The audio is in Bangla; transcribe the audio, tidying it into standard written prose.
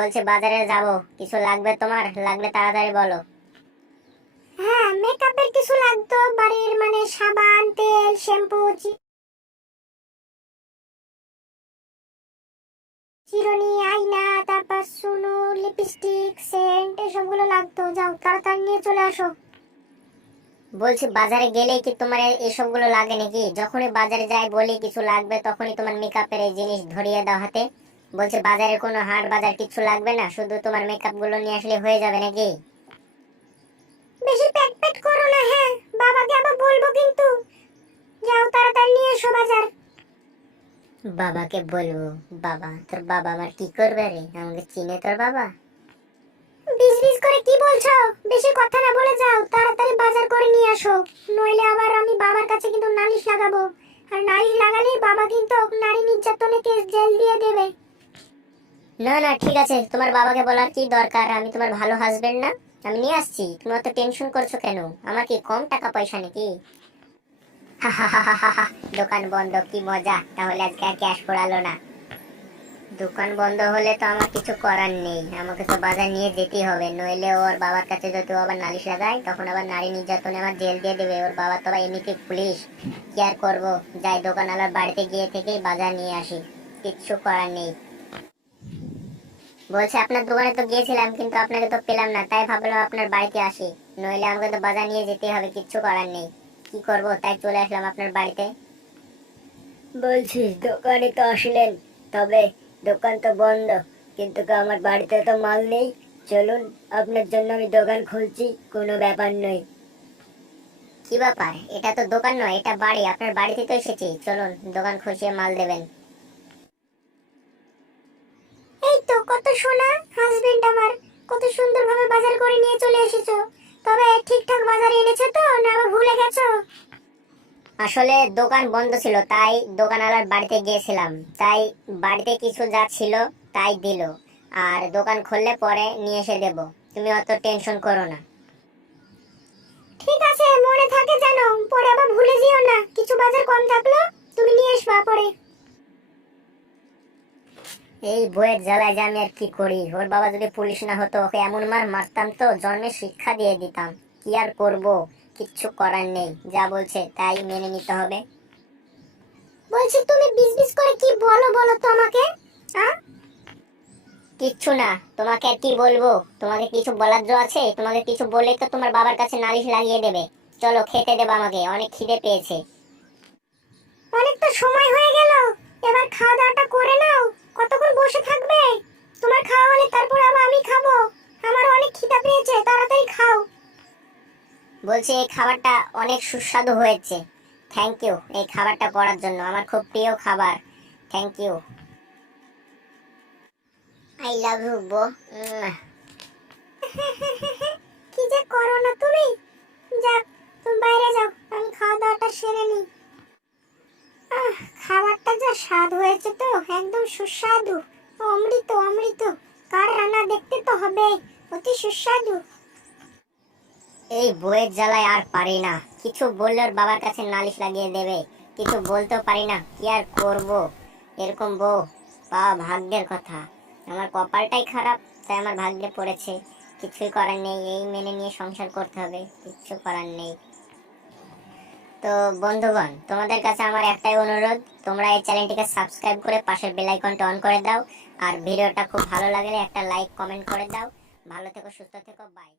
বলছি বাজারে যাব, কিছু লাগবে তোমার? লাগলে তাড়াতাড়ি বলো। হ্যাঁ, মেকআপের কিছু লাগতো, বাড়ির মানে সাবান, তেল, শ্যাম্পু, চিরুনি, আয়না, তারপর সুনু, লিপস্টিক, সেন্ট এসবগুলো লাগতো। যাও তাড়াতাড়ি নিয়ে চলে আসো। বলছি বাজারে গেলেই কি তোমার এসবগুলো লাগে নাকি? যখনই বাজারে যাই বলি কিছু লাগবে, তখনই তোমার মেকআপের এই জিনিস ধরিয়ে দাও হাতে। বলছি বাজারে কোনো হাট বাজার কিছু লাগবে না, শুধু তোমার মেকআপ গুলো নিয়ে আসলে হয়ে যাবে নাকি? বেশি প্যাট প্যাট করো না, হ্যাঁ, বাবাকে আবার বলবো কিন্তু। যাও তাড়াতাড়ি নিয়ে এসো বাজার। বাবাকে বলবো? বাবা? তোর বাবা আমার কি করবে রে? আমাকে চিনে তোর বাবা? বিজ বিজ করে কি বলছো? বেশি কথা না বলে যাও, তাড়াতাড়ি বাজার করে নিয়ে আসো। নইলে আবার আমি বাবার কাছে কিন্তু নালিশ লাগাবো। আর নালিশ লাগালেই বাবা কিন্তু নারী নির্যাতনে কেস জেল দিয়ে দেবে। না না, ঠিক আছে, তোমার বাবাকে বলার কি দরকার? আমি তোমার ভালো হাজবেন্ড না? আমি নিয়ে আসছি, তুমি অত টেনশন করছো কেন? আমার কি কম টাকা পয়সা নাকি? হাহাহাহাহা, দোকান বন্ধ, কি মজা! তাহলে আজকে আর ক্যাশ পড়ালো না। দোকান বন্ধ হলে তো আমার কিছু করার নেই, আমাকে তো বাজার নিয়ে যেতেই হবে, নইলে ওর বাবার কাছে যদি ও আবার নালিশ লাগায় তখন আবার নারী নির্যাতনে আমার জেল দিয়ে দেবে। ওর বাবা তো আবার এমনিতে পুলিশ। কি আর করবো, যাই দোকানওয়ালার বাড়িতে গিয়ে থেকেই বাজার নিয়ে আসি, কিচ্ছু করার নেই। বলছে আপনার দোকানে তো গিয়েছিলাম কিন্তু আপনাকে তো পেলাম না, তাই ভাবলাম আপনার বাড়িতে আসি, নইলে আমাকে তো বাজার নিয়ে যেতে হবে, কিচ্ছু করার নেই। কি করব, তাই চলে আসলাম আপনার বাড়িতে। বলছিস দোকানে তো আসলেন, তবে দোকান তো বন্ধ, কিন্তু তো আমার বাড়িতে তো মাল নেই। চলুন, আপনার জন্য আমি দোকান খুলছি, কোনো ব্যাপার নয়। কি ব্যাপার? এটা তো দোকান নয়, এটা বাড়ি, আপনার বাড়িতে তো এসেছি, চলুন দোকান খুশিয়ে মাল দেবেন। এই তো কত সোনা হাজবেন্ড আমার, কত সুন্দরভাবে বাজার করে নিয়ে চলে এসেছো। তবে ঠিকঠাক বাজারে এনেছো তো, না আবার ভুলে গেছো? আসলে দোকান বন্ধ ছিল, তাই দোকানওয়ালার বাড়িতে গিয়েছিলাম, তাই বাড়িতে কিছু যা ছিল তাই দিল, আর দোকান খুললে পরে নিয়ে এসে দেব। তুমি অত টেনশন করো না। ঠিক আছে, মনে থাকে জানো, পরে আবার ভুলে যেও না। কিছু বাজার কম থাকলো তুমি নিয়ে আসবা পরে। এই বইয়ের জ্বালায় যে আমি আর কি করি! ওর বাবা যদি পুলিশ না হতো, ওকে এমন মার মারতাম তো জন্মে শিক্ষা দিয়ে দিতাম। কি আর করব, কিচ্ছু করার নেই, যা বলছে তাই মেনে নিতে হবে। বলছি তুমি বিজ বিজ করে কি বলো বলো তো আমাকে? হ্যাঁ, কিচ্ছু না, তোমাকে আর কি বলবো? তোমাকে কিছু বলার জো আছে? তোমাকে কিছু বলেই তো তোমার বাবার কাছে নালিশ লাগিয়ে দেবে। চলো খেতে দেবো, আমাকে অনেক খিদে পেয়েছে। অনেক তো সময় হয়ে গেল, এবার খাওয়া দাওয়াটা করে নাও। কতক্ষণ বসে থাকবে? তোমার খাওয়া হলে তারপর আবার আমি খাবো। আমার অনেক খিদা পেয়েছে, তাড়াতাড়ি খাও। বলছি এই খাবারটা অনেক সুস্বাদু হয়েছে। থ্যাংক ইউ এই খাবারটা করার জন্য, আমার খুব প্রিয় খাবার। Thank you. I love you বো। কি যে করো না তুমি। যাক, তুমি বাইরে যাও, আমি খাওয়া দাওয়াটা সেরে নিই। খাবারটা যা স্বাদ হয়েছে তো, একদম সুস্বাদু। অমৃত অমৃত। কার রান্না দেখতে তো হবে, অতি সুস্বাদু। এই বইয়ের জ্বালায় আর পারি না, কিছু বললে ওর বাবার কাছে নালিশ লাগিয়ে দেবে, কিছু বলতেও পারি না, কি আর করব। এরকম বউ পাওয়া ভাগ্যের কথা। আমার কপালটাই খারাপ, তাই আমার ভাগ্যে পড়েছে। কিছুই করার নেই, এই মেনে নিয়ে সংসার করতে হবে, কিচ্ছু করার নেই। তো বন্ধুগণ, তোমাদের কাছে আমার একটাই অনুরোধ, তোমরা এই চ্যানেলটিকে সাবস্ক্রাইব করে পাশের বেল আইকনটা অন করে দাও। আর ভিডিওটা খুব ভালো লাগলে একটা লাইক কমেন্ট করে দাও। ভালো থেকো, সুস্থ থেকো, বাই।